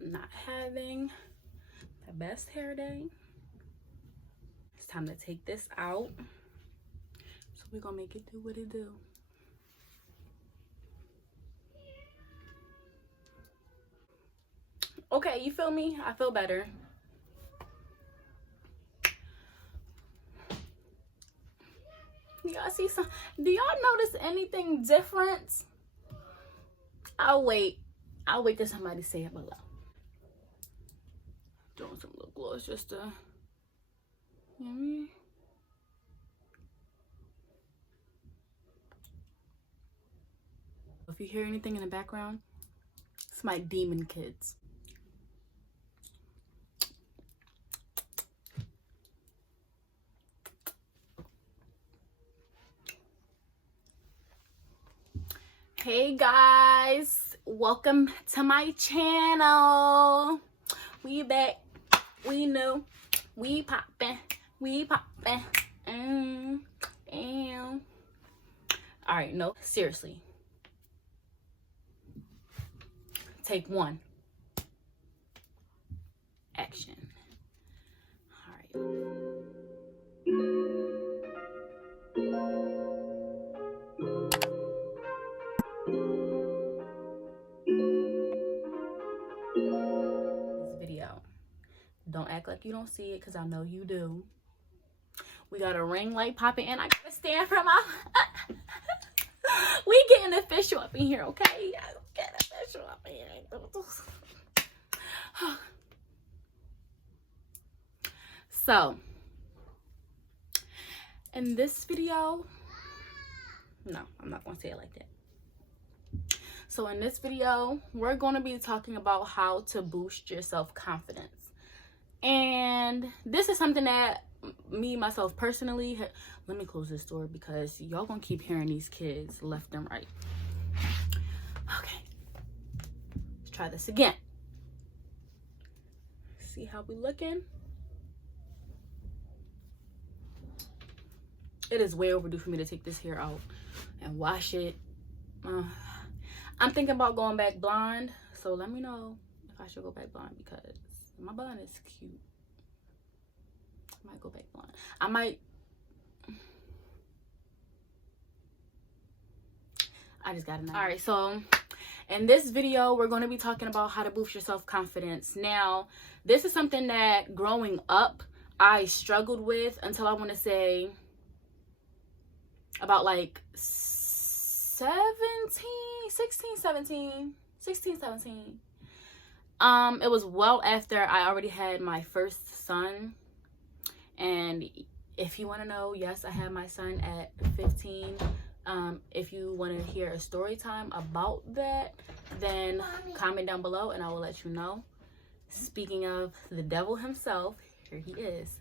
not having the best hair day. It's time to take this out. So we're gonna make it do what it do. Okay, you feel me? I feel better. You guys see some? Do y'all notice anything different? I'll wait till somebody say it below. Doing some lip gloss just to, you know what I mean? If you hear anything in the background, it's my demon kids. Hey guys, welcome to my channel. We back, we new, we poppin'. All right, no, seriously. Take one. Action. All right. Don't act like you don't see it, because I know you do. We got a ring light popping, and I gotta stand for my... We getting official up in here, okay? Get official up in here. So, in this video... No, I'm not gonna say it like that. So in this video, we're gonna be talking about how to boost your self-confidence. And this is something that me, myself personally, let me close this door because y'all gonna keep hearing these kids left and right. Okay, let's try this again. See how we looking? It is way overdue for me to take this hair out and wash it. I'm thinking about going back blonde, so let me know if I should go back blonde because my bun is cute. I might go back blonde. I just got an idea. All right, so in this video, we're going to be talking about how to boost your self-confidence. Now, this is something that growing up, I struggled with until I want to say about like 16, 17. It was well after I already had my first son. And if you want to know, yes, I had my son at 15. If you want to hear a story time about that, then comment down below and I will let you know. Speaking of the devil himself, here he is.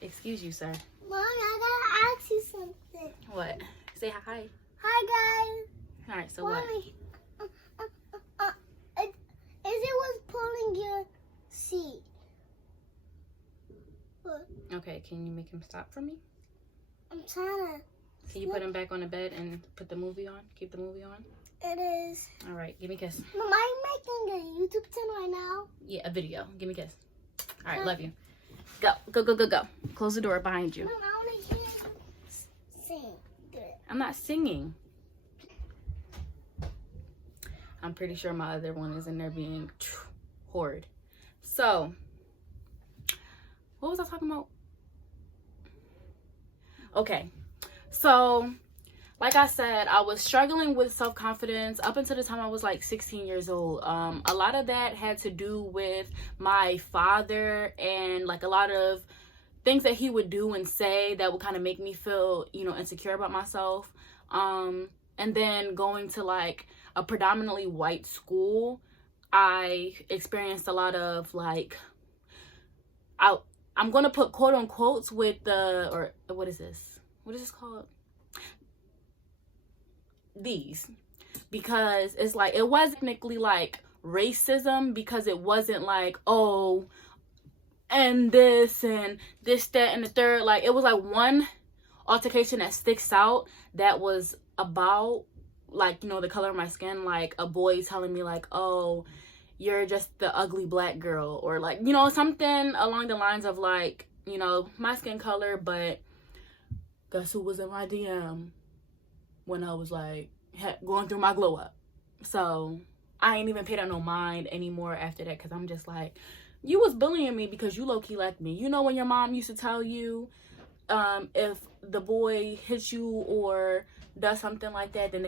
Excuse you, sir. Mom, I gotta ask you something. What? Say hi. Hi, guys. All right, so Mommy, is it was pulling your seat? What? Okay, can you make him stop for me? I'm trying to. Can you put him back on the bed and put the movie on? Keep the movie on? It is. All right, give me a kiss. Mom, are you making a YouTube channel right now? Yeah, a video. Give me a kiss. All right, love you. Go, go, go, go, go. Close the door behind you. Mom, I want to hear you sing. Good. I'm not singing. I'm pretty sure my other one is in there being horrid. So, what was I talking about? Okay, so like I said, I was struggling with self-confidence up until the time I was like 16 years old. A lot of that had to do with my father and like a lot of things that he would do and say that would kind of make me feel, you know, insecure about myself. And then going to like a predominantly white school, I experienced a lot of like, I'm going to put quote unquotes with the, or what is this? What is this called? These. Because it's like, it wasn't technically like racism because it wasn't like, oh, and this, that, and the third. Like, it was like one altercation that sticks out that was about, like, you know, the color of my skin. Like, a boy telling me, like, oh, you're just the ugly black girl, or like, you know, something along the lines of like, you know, my skin color. But guess who was in my DM when I was like going through my glow up? So I ain't even paid no mind anymore after that, because I'm just like, you was bullying me because you low-key like me. You know when your mom used to tell you, if the boy hits you or does something like that, then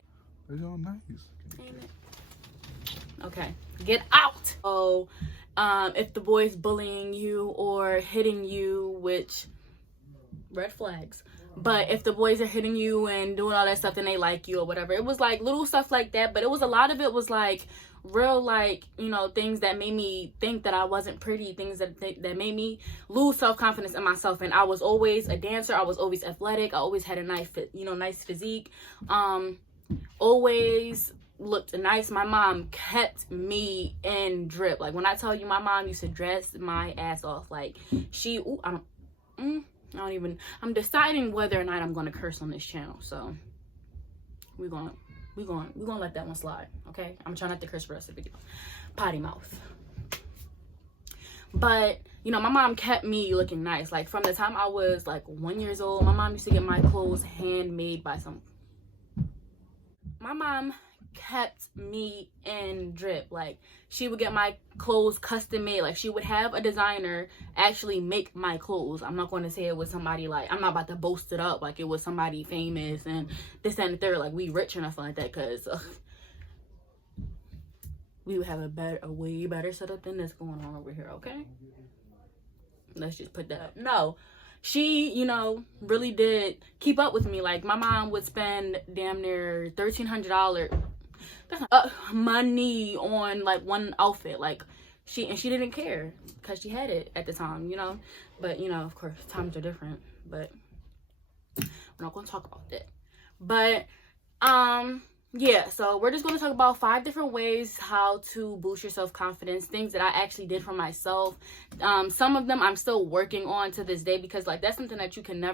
It's all nice. ain't it? Okay, get out. So if the boy's bullying you or hitting you, which red flags, but if the boys are hitting you and doing all that stuff, then they like you or whatever. It was like little stuff like that, but it was a lot of it was like real, like, you know, things that made me think that I wasn't pretty, things that made me lose self-confidence in myself. And I was always a dancer, I was always athletic, I always had a nice nice physique, always looked nice. My mom kept me in drip. Like, when I tell you, my mom used to dress my ass off. Like, she, ooh, I'm deciding whether or not I'm going to curse on this channel. So we're going to let that one slide. Okay. I'm trying not to curse for the rest of the video. Potty mouth. But, you know, my mom kept me looking nice. Like, from the time I was like 1 year old, my mom used to get my clothes handmade by my mom kept me in drip. Like, she would get my clothes custom made. Like, she would have a designer actually make my clothes. I'm not going to say it was somebody, like, I'm not about to boast it up like it was somebody famous and this and the third, like we rich or nothing like that, because we would have a way better setup than this going on over here. Okay, let's just put that up. No, she, you know, really did keep up with me. Like, my mom would spend damn near $1,300 money on like one outfit. Like, she didn't care because she had it at the time, you know. But, you know, of course times are different, but we're not going to talk about that. But yeah, so we're just going to talk about 5 different ways how to boost your self-confidence, things that I actually did for myself. Some of them I'm still working on to this day, because like that's something that you can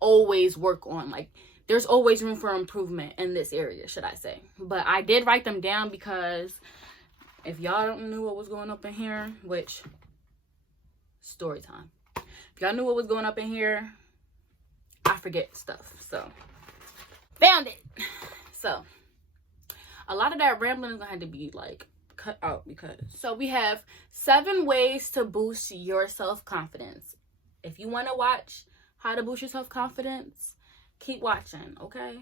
always work on. Like, there's always room for improvement in this area, should I say. But I did write them down, because if y'all don't know what was going up in here, which, story time. If y'all knew what was going up in here, I forget stuff. So, found it. So, a lot of that rambling is going to have to be, like, cut out, because. So, we have 7 ways to boost your self-confidence. If you want to watch how to boost your self-confidence, keep watching, okay?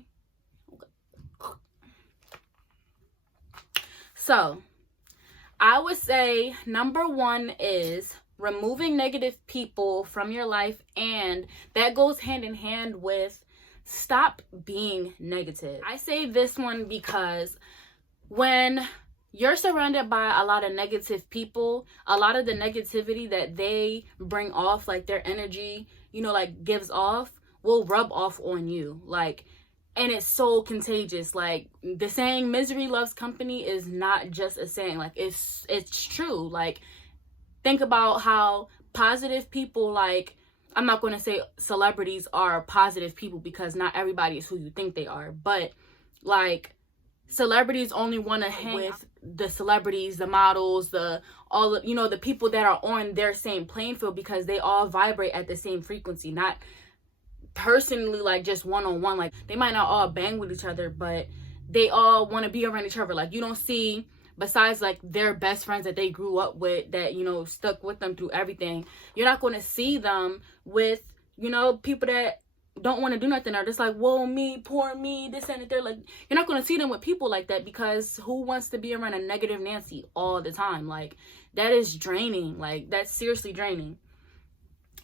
So, I would say number 1 is removing negative people from your life, and that goes hand in hand with stop being negative. I say this one because when you're surrounded by a lot of negative people, a lot of the negativity that they bring off, like their energy, you know, like gives off, will rub off on you. Like, and it's so contagious. Like, the saying misery loves company is not just a saying. Like, it's true. Like, think about how positive people, like, I'm not going to say celebrities are positive people, because not everybody is who you think they are, but like, celebrities only want to hang with the celebrities, the models, all of, you know, the people that are on their same playing field, because they all vibrate at the same frequency. Not personally, like, just one-on-one. Like, they might not all bang with each other, but they all want to be around each other. Like, you don't see, besides like their best friends that they grew up with, that, you know, stuck with them through everything, you're not going to see them with, you know, people that don't want to do nothing, or just like, whoa, me, poor me, this and that. Like, you're not going to see them with people like that, because who wants to be around a negative Nancy all the time? Like, that is draining. Like, that's seriously draining.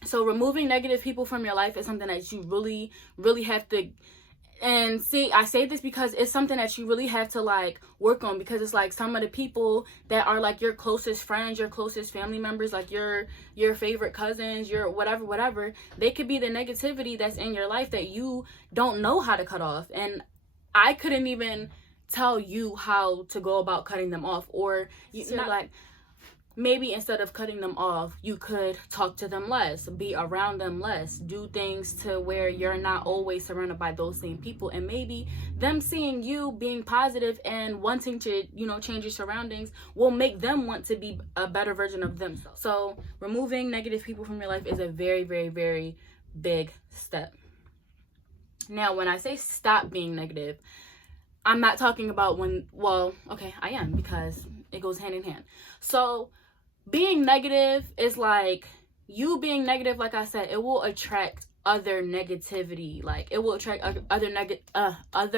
So removing negative people from your life is something that you really, really have to. And see, I say this because it's something that you really have to like work on, because it's like some of the people that are like your closest friends, your closest family members, like your favorite cousins, your whatever, they could be the negativity that's in your life that you don't know how to cut off. And I couldn't even tell you how to go about cutting them off, or you're like, maybe instead of cutting them off, you could talk to them less, be around them less, do things to where you're not always surrounded by those same people. And maybe them seeing you being positive and wanting to, change your surroundings will make them want to be a better version of themselves. So removing negative people from your life is a very, very, very big step. Now, when I say stop being negative, I'm not talking about I am, because it goes hand in hand. So being negative is like you being negative, like I said, it will attract other negativity. Like it will attract other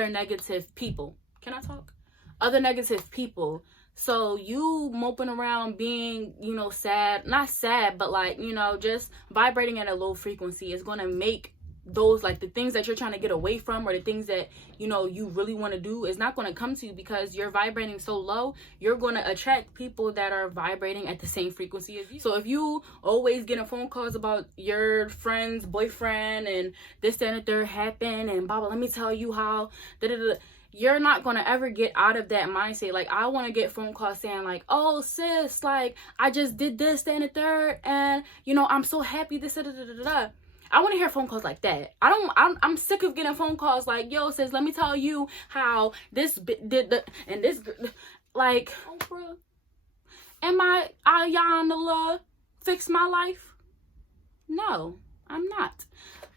negative people. Can I talk? Other negative people. So you moping around being, sad, not sad, but like, just vibrating at a low frequency is going to make those, like, the things that you're trying to get away from, or the things that you really want to do, is not going to come to you, because you're vibrating so low. You're going to attract people that are vibrating at the same frequency as you. So if you always getting phone calls about your friend's boyfriend and this, that, and the third happened, and blah, blah, let me tell you how you're not going to ever get out of that mindset. Like, I want to get phone calls saying like, oh sis, like, I just did this, that, and the third, and I'm so happy, this, da, da, da, da, da. I want to hear phone calls like that. I'm sick of getting phone calls like, yo, sis, let me tell you how this did the, and this, like, oh, bro. Am I Ayana fix my life? No, I'm not.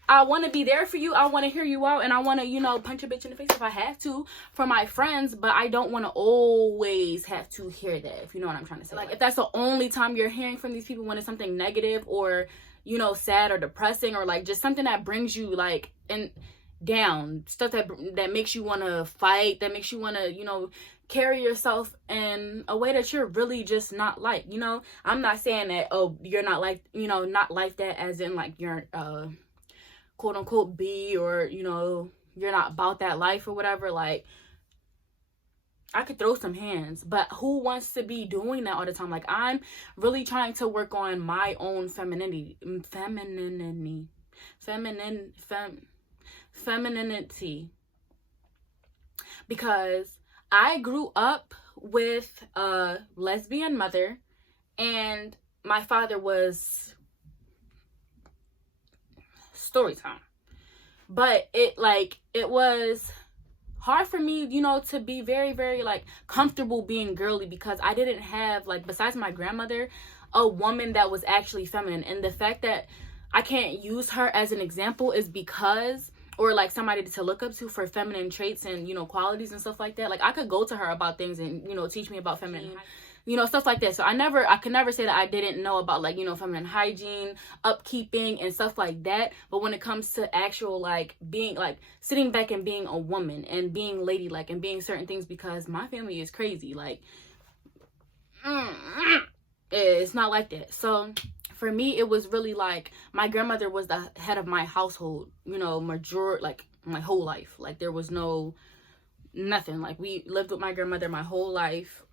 I want to be there for you. I want to hear you out, and I want to, punch a bitch in the face if I have to for my friends, but I don't want to always have to hear that, if you know what I'm trying to say. Like, if that's the only time you're hearing from these people when it's something negative or, sad or depressing, or like just something that brings you like down, stuff that makes you want to fight, that makes you want to, carry yourself in a way that you're really just not like, I'm not saying that, oh, you're not like, not like that as in like you're, quote unquote B, or, you're not about that life or whatever. Like, I could throw some hands, but who wants to be doing that all the time? Like, I'm really trying to work on my own femininity, because I grew up with a lesbian mother, and my father was story time, but it was hard for me, to be very, very like comfortable being girly, because I didn't have, like, besides my grandmother, a woman that was actually feminine. And the fact that I can't use her as an example is because, or like somebody to look up to for feminine traits and, qualities and stuff like that. Like, I could go to her about things and, teach me about feminine, stuff like that. So I could never say that I didn't know about, like, feminine hygiene, upkeeping, and stuff like that. But when it comes to actual, like, being, like, sitting back and being a woman and being ladylike and being certain things, because my family is crazy. Like, it's not like that. So for me, it was really like my grandmother was the head of my household, like my whole life. Like, there was nothing. Like, we lived with my grandmother my whole life.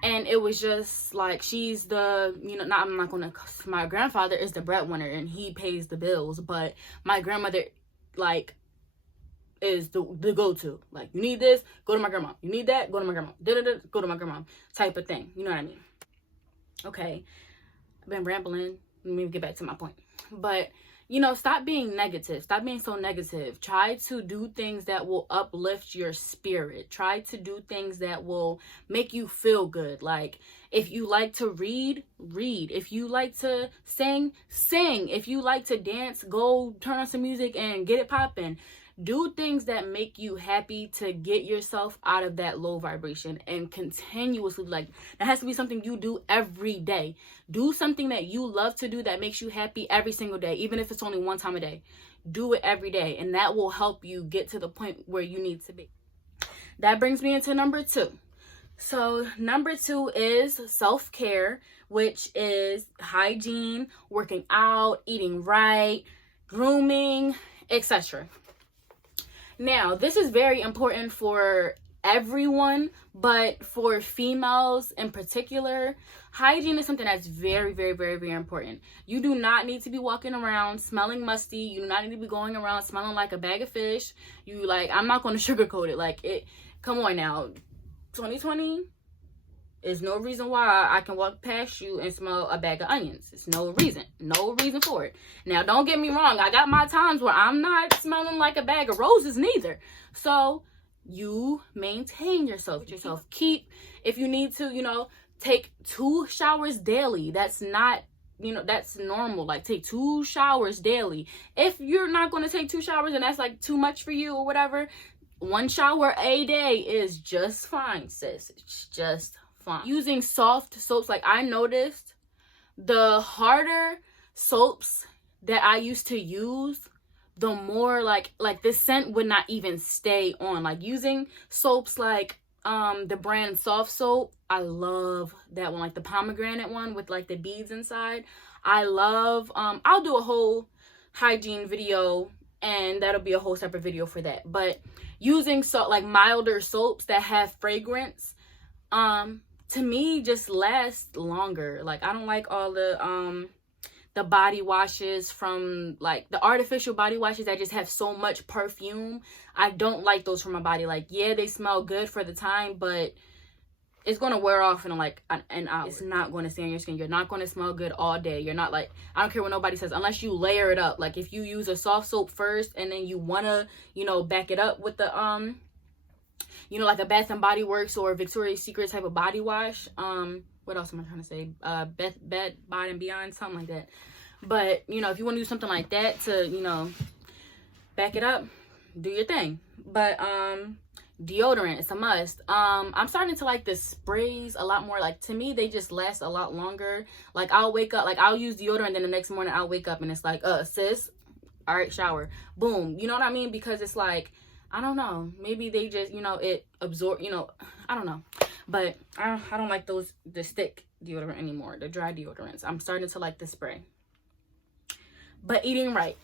And it was just like, she's the, my grandfather is the breadwinner and he pays the bills, but my grandmother, like, is the go-to. Like, you need this, go to my grandma. You need that, go to my grandma. Go to my grandma, type of thing. You know what I mean? Okay, I've been rambling. Let me get back to my point. But, stop being negative. Stop being so negative. Try to do things that will uplift your spirit. Try to do things that will make you feel good. Like, if you like to read, read. If you like to sing, sing. If you like to dance, go turn on some music and get it popping. Do things that make you happy to get yourself out of that low vibration, and continuously, like, that has to be something you do every day. Do something that you love to do that makes you happy every single day, even if it's only one time a day. Do it every day, and that will help you get to the point where you need to be. That brings me into number 2. So number 2 is self-care, which is hygiene, working out, eating right, grooming, etc. Now, this is very important for everyone, but for females in particular, hygiene is something that's very, very, very, very important. You do not need to be walking around smelling musty. You do not need to be going around smelling like a bag of fish. I'm not going to sugarcoat it. Like, come on now, 2020, There's no reason why I can walk past you and smell a bag of onions. It's no reason for it. Now, don't get me wrong. I got my times where I'm not smelling like a bag of roses neither. So you maintain yourself. Keep, if you need to, take 2 showers daily. That's not, that's normal. Like, take 2 showers daily. If you're not going to take 2 showers and that's like too much for you or whatever, 1 shower a day is just fine, sis. It's just fine. Using soft soaps, like, I noticed the harder soaps that I used to use, the more like the scent would not even stay on. Like, using soaps like the brand Soft Soap, I love that one, like the pomegranate one with like the beads inside. I love I'll do a whole hygiene video, and that'll be a whole separate video for that. But using like milder soaps that have fragrance, to me, just lasts longer. Like, I don't like all the body washes from, like, the artificial body washes that just have so much perfume. I don't like those for my body. Like, yeah, they smell good for the time, but it's going to wear off in like an hour. It's not going to stay on your skin. You're not going to smell good all day. You're not, like, I don't care what nobody says, unless you layer it up. Like, if you use a soft soap first and then you want to, back it up with the, like a Bath and Body Works or Victoria's Secret type of body wash. What else am I trying to say? Bed, Body and Beyond, something like that. But, if you want to do something like that to, back it up, do your thing. But, deodorant, it's a must. I'm starting to like the sprays a lot more. Like, to me, they just last a lot longer. Like, I'll wake up, like, I'll use deodorant, then the next morning I'll wake up and it's like, sis, all right, shower, boom. You know what I mean? Because it's like, I don't know, maybe they just, it absorb, I don't know. But I don't like the stick deodorant anymore, the dry deodorants. I'm starting to like the spray. But eating right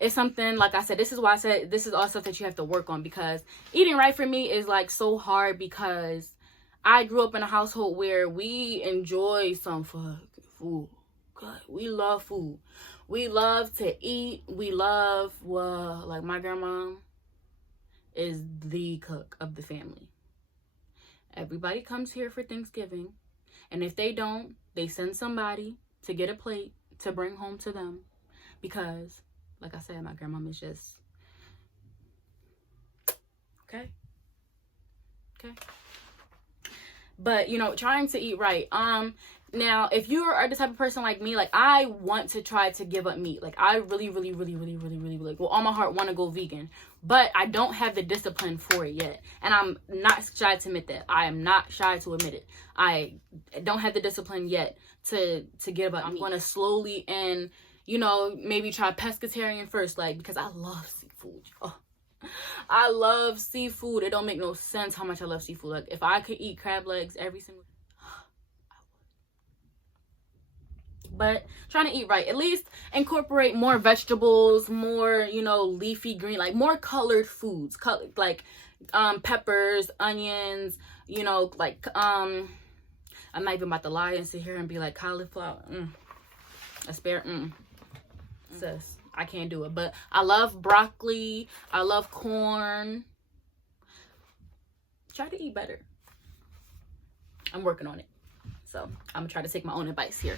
is something, like I said, this is why I said this is all stuff that you have to work on, because eating right for me is like so hard, because I grew up in a household where we enjoy some fucking food. God, we love food. We love to eat. We love, like, my grandma is the cook of the family. Everybody comes here for Thanksgiving, and if they don't, they send somebody to get a plate to bring home to them, because, like I said, my grandma is just, okay. But, trying to eat right. Now, if you are the type of person like me, like, I want to try to give up meat. Like, I really, with all my heart, want to go vegan. But I don't have the discipline for it yet. And I'm not shy to admit that. I am not shy to admit it. I don't have the discipline yet to give up. I'm going to slowly and, maybe try pescatarian first. Like, because I love seafood. Oh, I love seafood. It don't make no sense how much I love seafood. Like, if I could eat crab legs every single day, but trying to eat right, at least incorporate more vegetables, more, leafy green, like more colored foods, like peppers, onions, like I'm not even about to lie and sit here and be like cauliflower, asparagus, sis, I can't do it. But I love broccoli, I love corn. Try to eat better. I'm working on it, so I'm gonna try to take my own advice here.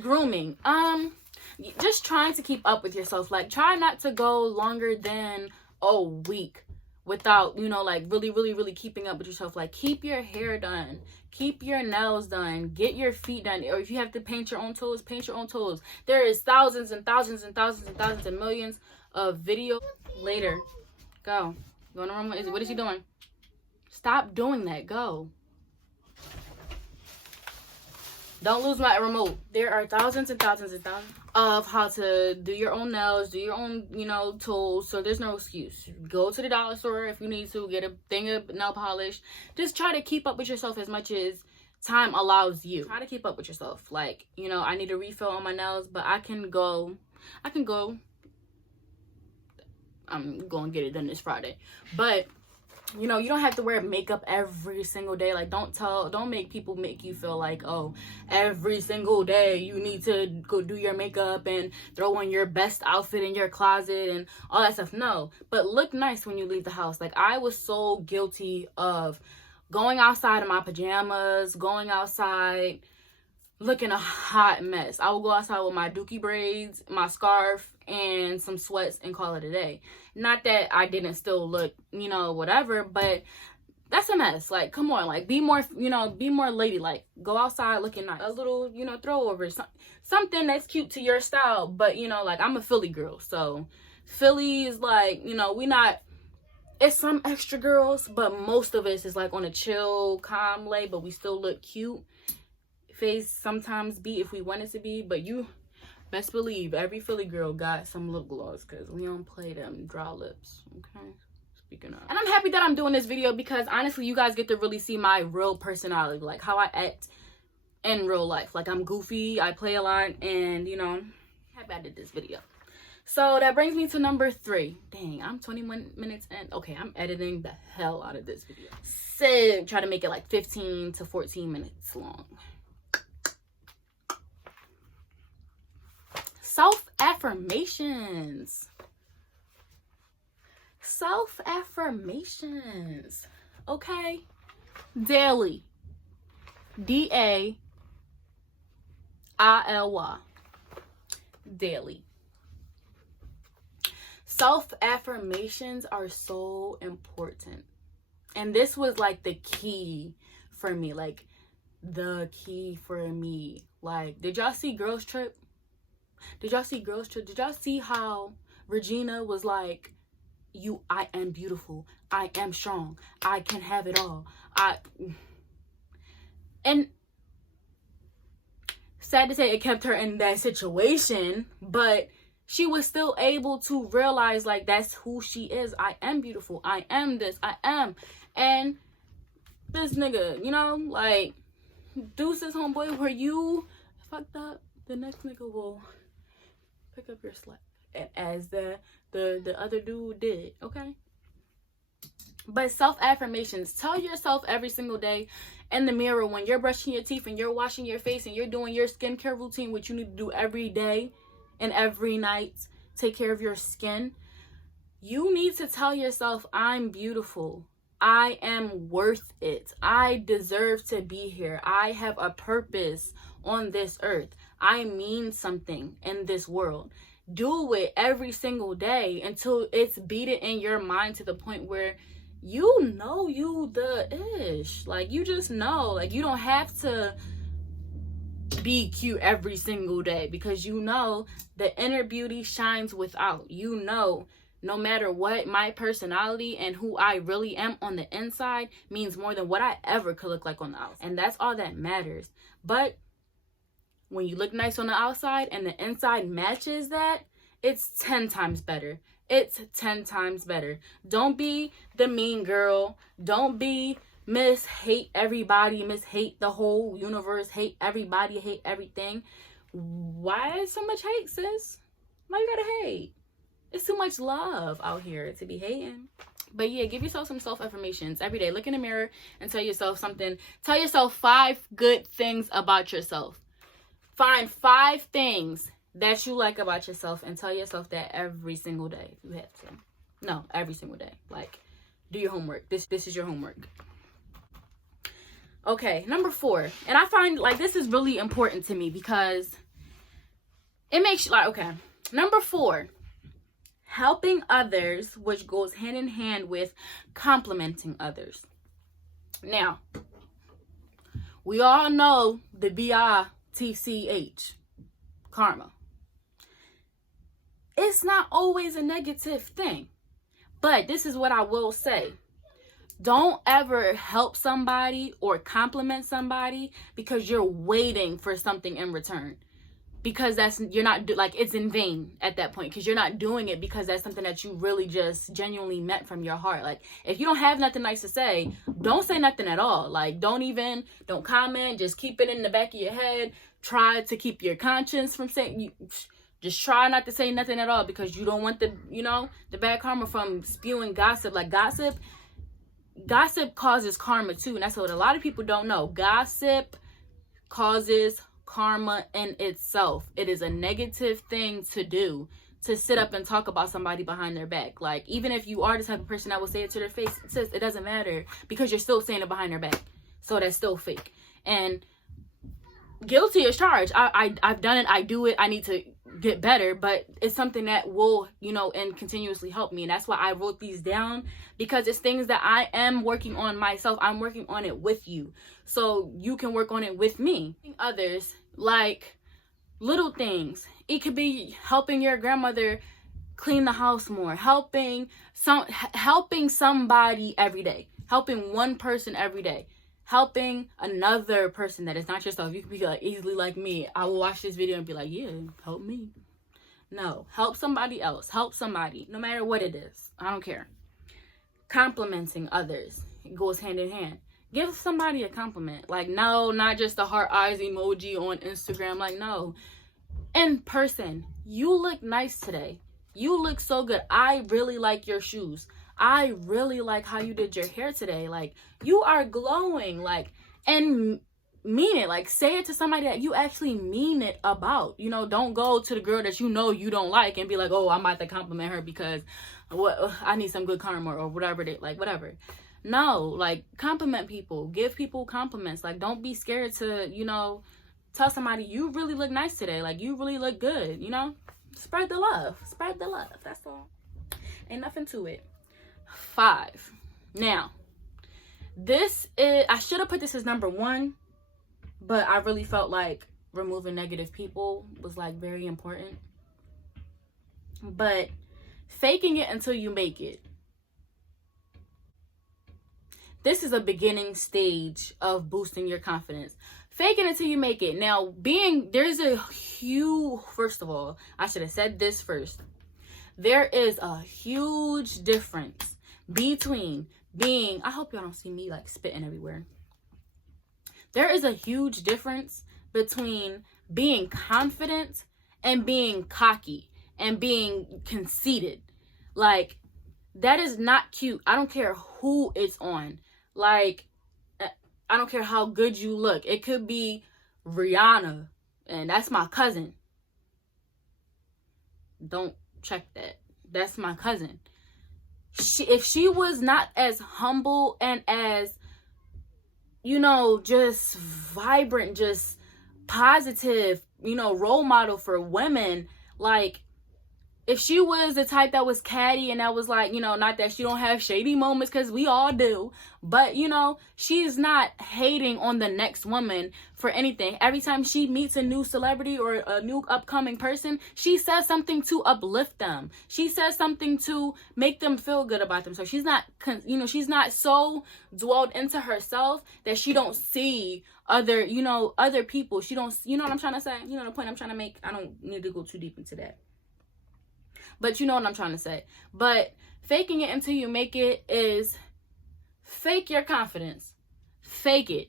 Grooming, just trying to keep up with yourself. Like, try not to go longer than a week without, like, really keeping up with yourself. Like, keep your hair done, keep your nails done, get your feet done, or if you have to paint your own toes, paint your own toes. There is thousands and thousands and thousands and thousands and millions of videos. Later, go in the room. What is he doing? Stop doing that. Go. Don't lose my remote. There are thousands and thousands and thousands of how to do your own nails, do your own, tools. So there's no excuse. Go to the dollar store if you need to, get a thing of nail polish. Just try to keep up with yourself as much as time allows you. Try to keep up with yourself. Like, I need a refill on my nails, but I can go. I'm going to get it done this Friday. But you don't have to wear makeup every single day. Like, don't make people make you feel like, oh, every single day you need to go do your makeup and throw on your best outfit in your closet and all that stuff. No, but look nice when you leave the house. Like, I was so guilty of going outside in my pajamas, going outside looking a hot mess. I will go outside with my dookie braids, my scarf, and some sweats and call it a day. Not that I didn't still look, you know, whatever, but that's a mess. Like, come on, like, be more, you know, be more ladylike. Go outside looking nice. A little, you know, throwover, something that's cute to your style. But, you know, like, I'm a Philly girl, so Philly is like, you know, we not, it's some extra girls, but most of us is like on a chill, calm lay, but we still look cute. Face sometimes be if we want it to be, but you best believe every Philly girl got some lip gloss, because we don't play them dry lips, okay? Speaking of. And I'm happy that I'm doing this video because honestly, you guys get to really see my real personality, like how I act in real life. Like, I'm goofy, I play a lot, and you know, happy I did this video. So that brings me to number 3. Dang, I'm 21 minutes in. Okay, I'm editing the hell out of this video. So try to make it like 15 to 14 minutes long. Self-affirmations. Self-affirmations. Okay? Daily. DAILY. Daily. Self-affirmations are so important. And this was like the key for me. Like, the key for me. Like, did y'all see Girls Trip? Did y'all see Girls Trip? Did y'all see how Regina was like, I am beautiful. I am strong. I can have it all. And sad to say, it kept her in that situation, but she was still able to realize, like, that's who she is. I am beautiful. I am this. I am. And this nigga, you know, like, deuces, homeboy, where you fucked up, the next nigga will pick up your slack, as the other dude did, okay? But self-affirmations, tell yourself every single day in the mirror when you're brushing your teeth and you're washing your face and you're doing your skincare routine, which you need to do every day and every night, take care of your skin. You need to tell yourself, I'm beautiful. I am worth it. I deserve to be here. I have a purpose on this earth. I mean something in this world. Do it every single day until it's beaten in your mind to the point where you know you the ish. Like, you just know. Like, you don't have to be cute every single day, because you know the inner beauty shines without. You know, no matter what, my personality and who I really am on the inside means more than what I ever could look like on the outside. And that's all that matters. But when you look nice on the outside and the inside matches that, it's 10 times better. It's 10 times better. Don't be the mean girl. Don't be Miss Hate Everybody, Miss Hate the whole universe, hate everybody, hate everything. Why so much hate, sis? Why you gotta hate? It's too much love out here to be hating. But yeah, give yourself some self-affirmations every day. Look in the mirror and tell yourself something. Tell yourself 5 good things about yourself. Find 5 things that you like about yourself and tell yourself that every single day if you have to. No, every single day. Like, do your homework. This is your homework. Okay, number 4. And I find, like, this is really important to me because it makes you, like, okay. Number 4, helping others, which goes hand in hand with complimenting others. Now, we all know the BITCH, karma. It's not always a negative thing, but this is what I will say. Don't ever help somebody or compliment somebody because you're waiting for something in return. Because you're not, like, it's in vain at that point, because you're not doing it because that's something that you really just genuinely meant from your heart. Like, if you don't have nothing nice to say, don't say nothing at all. Like, don't comment, just keep it in the back of your head. Try to keep your conscience from saying, just try not to say nothing at all, because you don't want the bad karma from spewing gossip. Like, gossip causes karma too, and that's what a lot of people don't know. Gossip causes karma in itself. It is a negative thing to do, to sit up and talk about somebody behind their back. Like, even if you are the type of person that will say it to their face, sis, it doesn't matter, because you're still saying it behind their back. So that's still fake. And guilty as charged. I've done it. I do it. I need to get better, but it's something that will, and continuously help me. And that's why I wrote these down, because it's things that I am working on myself. I'm working on it with you, so you can work on it with me. Others, like little things. It could be helping your grandmother clean the house more, helping somebody every day, helping one person every day, helping another person that is not yourself. You can be like easily like me. I will watch this video and be like, yeah, help me. No, help somebody else. Help somebody, no matter what it is. I don't care. Complimenting others, it goes hand in hand. Give somebody a compliment. Like, no, not just the heart eyes emoji on Instagram. Like, no. In person, you look nice today. You look so good. I really like your shoes. I really like how you did your hair today. Like, you are glowing. Like, and mean it. Like, say it to somebody that you actually mean it about. Don't go to the girl that you don't like and be like, oh, I'm about to compliment her because I need some good karma or whatever. Whatever. No, like, compliment people. Give people compliments. Like, don't be scared to, tell somebody you really look nice today. Like, you really look good. Spread the love. Spread the love. That's all. Ain't nothing to it. 5. Now, this is, I should have put this as number 1, but I really felt like removing negative people was like very important. But faking it until you make it. This is a beginning stage of boosting your confidence. Fake it until you make it. Now, there's a huge, first of all, I should have said this first. There is a huge difference between I hope y'all don't see me like spitting everywhere. There is a huge difference between being confident and being cocky and being conceited. Like, that is not cute. I don't care who it's on. Like, I don't care how good you look. It could be Rihanna, and that's my cousin. Don't check that. That's my cousin. If she was not as humble and as, just vibrant, just positive, role model for women, like, if she was the type that was catty and that was like, not that she don't have shady moments, because we all do, but, she's not hating on the next woman for anything. Every time she meets a new celebrity or a new upcoming person, she says something to uplift them. She says something to make them feel good about themselves. She's not, she's not so dwelled into herself that she don't see other people. She don't, what I'm trying to say? The point I'm trying to make? I don't need to go too deep into that. But you know what I'm trying to say. But faking it until you make it is fake your confidence. Fake it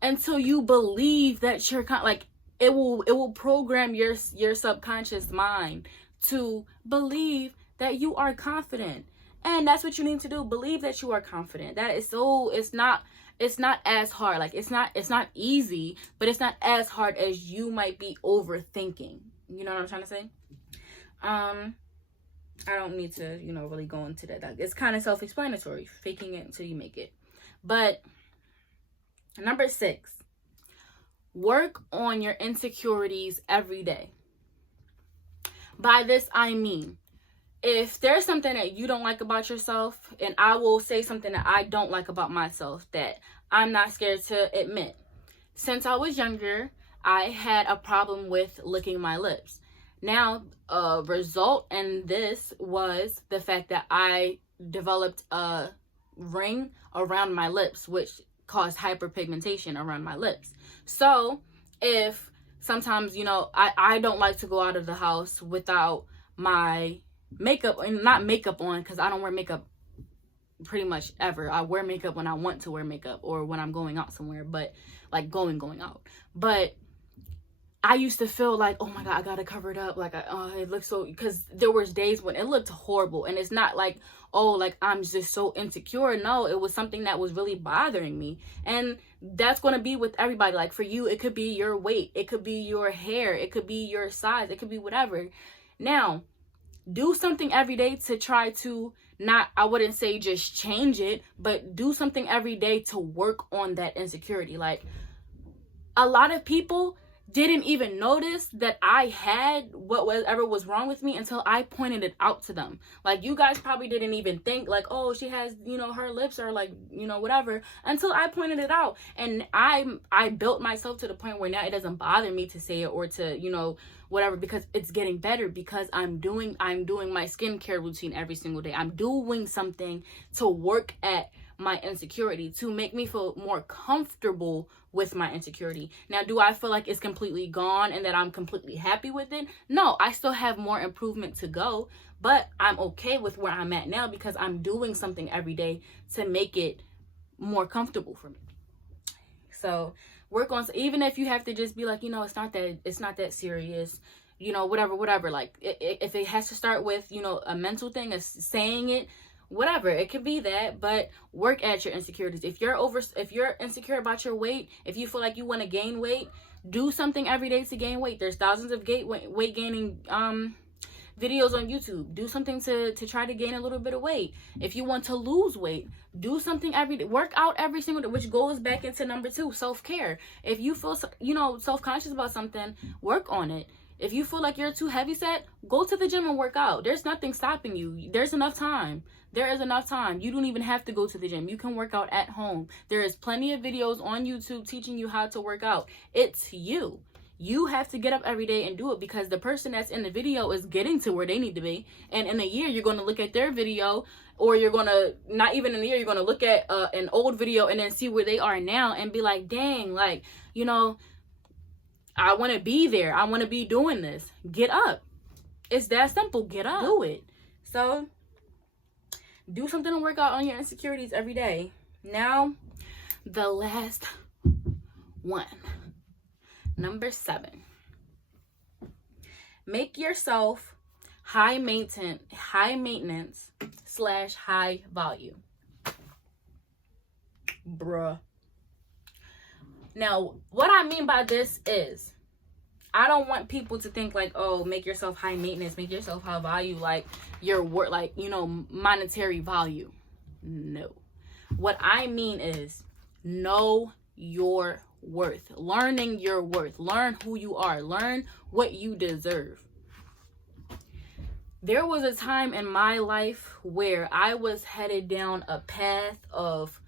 until you believe that you're like, it will program your subconscious mind to believe that you are confident. And that's what you need to do. Believe that you are confident. That is so, it's not as hard. Like, it's not easy, but it's not as hard as you might be overthinking. You know what I'm trying to say? I don't need to, really go into that. It's kind of self-explanatory. Faking it until you make it. But number 6, work on your insecurities every day. By this, I mean, if there's something that you don't like about yourself, and I will say something that I don't like about myself that I'm not scared to admit. Since I was younger, I had a problem with licking my lips. Now, a result in this was the fact that I developed a ring around my lips, which caused hyperpigmentation around my lips. So, if sometimes, I don't like to go out of the house without my makeup, and not makeup on, because I don't wear makeup pretty much ever. I wear makeup when I want to wear makeup or when I'm going out somewhere, but like going out. But I used to feel like, oh my God, I gotta cover it up. Like, it looks so, because there was days when it looked horrible. And it's not like, oh, like I'm just so insecure. No, it was something that was really bothering me. And that's going to be with everybody. Like, for you, it could be your weight. It could be your hair. It could be your size. It could be whatever. Now, do something every day to try to, not, I wouldn't say just change it, but do something every day to work on that insecurity. Like, a lot of people didn't even notice that I had whatever was wrong with me until I pointed it out to them. Like, you guys probably didn't even think like, oh, she has, her lips are like, whatever, until I pointed it out. And I built myself to the point where now it doesn't bother me to say it or to, whatever, because it's getting better, because I'm doing my skincare routine every single day. I'm doing something to work at my insecurity, to make me feel more comfortable with my insecurity. Now, do I feel like it's completely gone and that I'm completely happy with it? No, I still have more improvement to go, but I'm okay with where I'm at now because I'm doing something every day to make it more comfortable for me. So work on, even if you have to just be like, it's not that serious, whatever. Like, if it has to start with, a mental thing, of saying it, whatever, it could be that, but work at your insecurities. If you're insecure about your weight, if you feel like you want to gain weight, do something every day to gain weight. There's thousands of weight gaining videos on YouTube. Do something to try to gain a little bit of weight. If you want to lose weight, do something every day. Work out every single day, which goes back into number 2, self-care. If you feel self-conscious about something, work on it. If you feel like you're too heavy set, go to the gym and work out. There's nothing stopping you. There's enough time. There is enough time. You don't even have to go to the gym. You can work out at home. There is plenty of videos on YouTube teaching you how to work out. It's you. You have to get up every day and do it, because the person that's in the video is getting to where they need to be. And in a year, you're going to look at their video, or you're going to, not even in a year, you're going to look at an old video and then see where they are now and be like, dang, like, I want to be there. I want to be doing this. Get up. It's that simple. Get up. Do it. So do something to work out on your insecurities every day. Now, the last one. Number 7. Make yourself high maintenance / high value. Bruh. Now, what I mean by this is, I don't want people to think like, oh, make yourself high maintenance, make yourself high value, like your work, like, monetary value. No. What I mean is, know your worth. Learning your worth. Learn who you are. Learn what you deserve. There was a time in my life where I was headed down a path of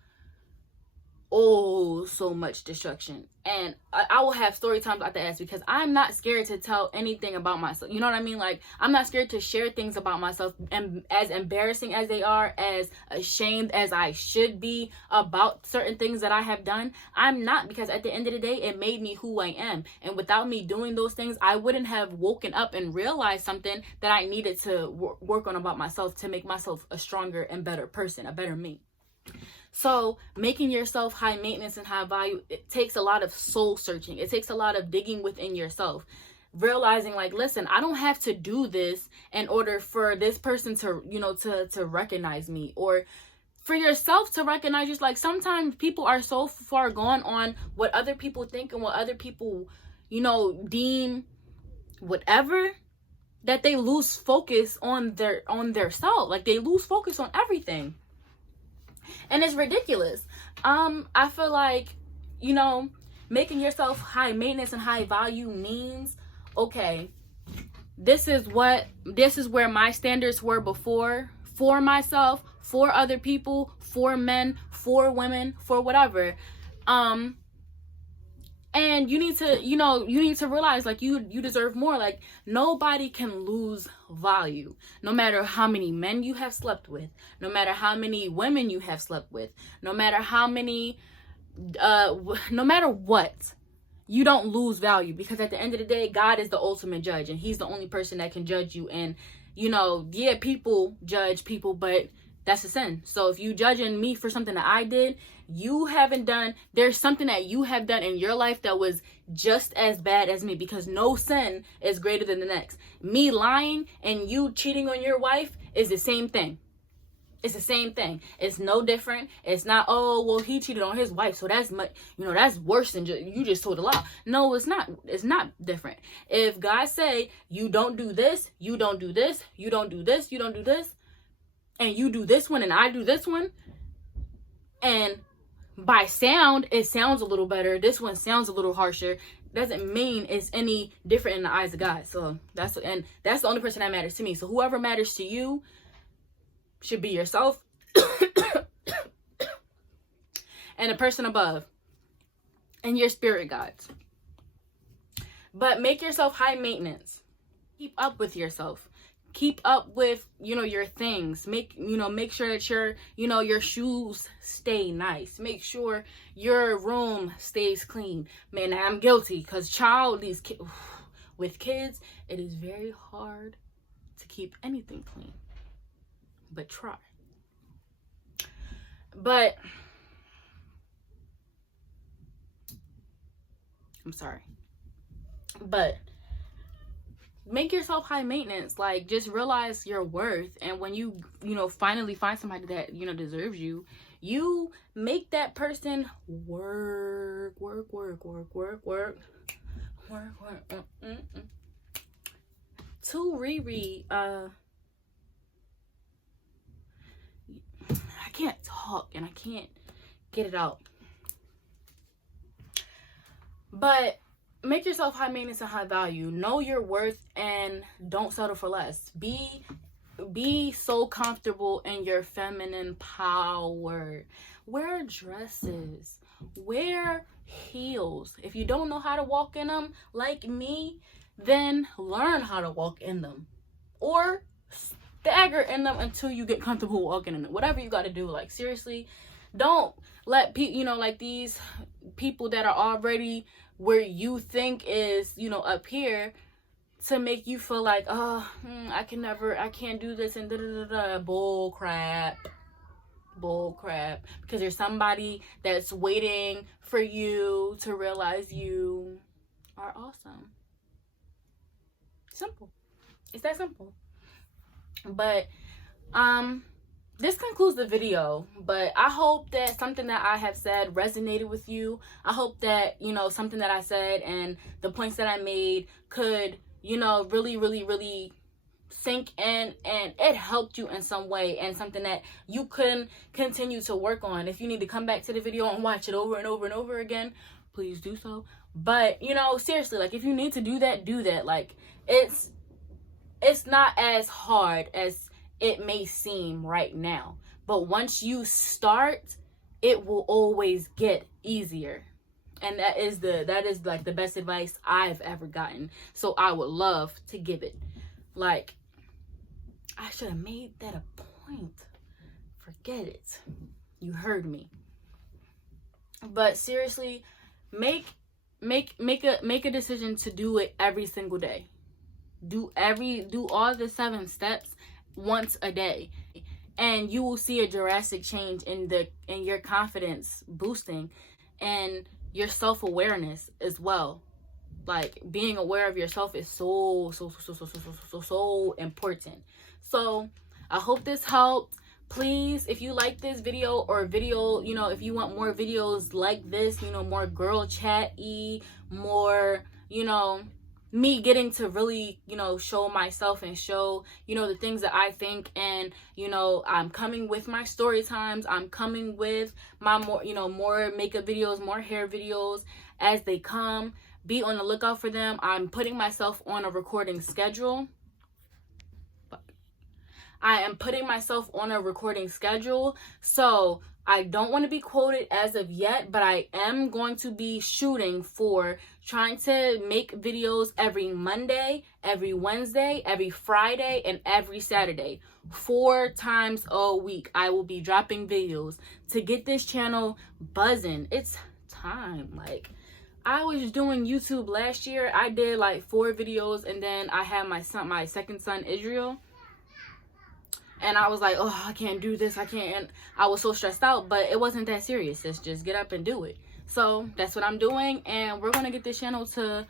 so much destruction, and I will have story times out the ass, because I'm not scared to tell anything about myself. You know what I mean? Like, I'm not scared to share things about myself, and as embarrassing as they are, as ashamed as I should be about certain things that I have done, I'm not, because at the end of the day, it made me who I am. And without me doing those things, I wouldn't have woken up and realized something that I needed to work on about myself to make myself a stronger and better person, a better me. So making yourself high maintenance and high value, it takes a lot of soul searching. It takes a lot of digging within yourself, realizing like, listen, I don't have to do this in order for this person to, to recognize me, or for yourself to recognize you. Like, sometimes people are so far gone on what other people think and what other people, deem whatever, that they lose focus on their self. Like, they lose focus on everything. And it's ridiculous. I feel like, making yourself high maintenance and high value means, okay, this is where my standards were before, for myself, for other people, for men, for women, for whatever. And you need to realize, like, you deserve more. Like, nobody can lose value, no matter how many men you have slept with, no matter how many women you have slept with, no matter how many, no matter what, you don't lose value, because at the end of the day, God is the ultimate judge, and he's the only person that can judge you. And, yeah, people judge people, but that's a sin. So if you judging me for something that I did, there's something that you have done in your life that was just as bad as me, because no sin is greater than the next. Me lying and you cheating on your wife is the same thing. It's the same thing. It's no different. It's not, oh, well, he cheated on his wife, so that's much, that's worse than you just told a lie. No, it's not. It's not different. If God say you don't do this, you don't do this, you don't do this, you don't do this, and you do this one and I do this one, and by sound it sounds a little better, this one sounds a little harsher, doesn't mean it's any different in the eyes of God. So that's the only person that matters to me. So whoever matters to you should be yourself and the person above and your spirit guides. But make yourself high maintenance. Keep up with yourself. Keep up with, your things. Make sure that your shoes stay nice. Make sure your room stays clean. Man, I'm guilty because with kids, it is very hard to keep anything clean. But try. But I'm sorry. But make yourself high maintenance. Like, just realize your worth. And when you finally find somebody that deserves you, you make that person work. To reread, I can't talk and I can't get it out. But make yourself high maintenance and high value. Know your worth and don't settle for less. Be so comfortable in your feminine power. Wear dresses. Wear heels. If you don't know how to walk in them like me, then learn how to walk in them. Or stagger in them until you get comfortable walking in them. Whatever you got to do. Like, seriously, don't let people, like these people that are already where you think is, up here, to make you feel like, oh, I can't do this, and bull crap. Because there's somebody that's waiting for you to realize you are awesome. Simple. It's that simple. But this concludes the video, but I hope that something that I have said resonated with you. I hope that, something that I said and the points that I made could, really, really, really sink in, and it helped you in some way, and something that you can continue to work on. If you need to come back to the video and watch it over and over and over again, please do so. But, seriously, like, if you need to do that, do that. Like, it's not as hard as it may seem right now, but once you start, it will always get easier. And that is like the best advice I've ever gotten. So I would love to give it. Like, I should have made that a point. Forget it. You heard me. But seriously, make a decision to do it every single day. Do all the 7 steps once a day, and you will see a drastic change in your confidence boosting and your self-awareness as well. Like, being aware of yourself is so important. So I hope this helped. Please, if you like this video or if you want more videos like this, more girl chat-y, more, me getting to really, show myself and show, the things that I think. And, I'm coming with my story times. I'm coming with my more makeup videos, more hair videos as they come. Be on the lookout for them. I'm putting myself on a recording schedule. So I don't want to be quoted as of yet, but I am going to be shooting for trying to make videos every Monday, every Wednesday, every Friday, and every Saturday. 4 times a week, I will be dropping videos to get this channel buzzing. It's time. Like, I was doing YouTube last year. I did like 4 videos, and then I had my second son, Israel. And I was like, oh, I can't do this. I can't. And I was so stressed out, but it wasn't that serious. It's just get up and do it. So that's what I'm doing. And we're going to get this channel to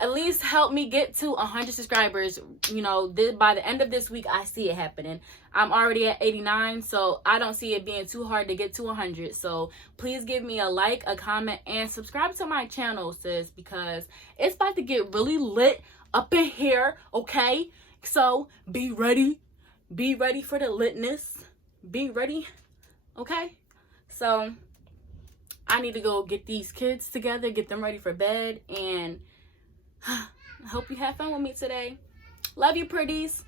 at least help me get to 100 subscribers. You know, by the end of this week, I see it happening. I'm already at 89, so I don't see it being too hard to get to 100. So please give me a like, a comment, and subscribe to my channel, sis, because it's about to get really lit up in here, okay? So be ready. Be ready for the litness. Be ready, okay? So I need to go get these kids together, get them ready for bed, and I hope you have fun with me today. Love you, pretties.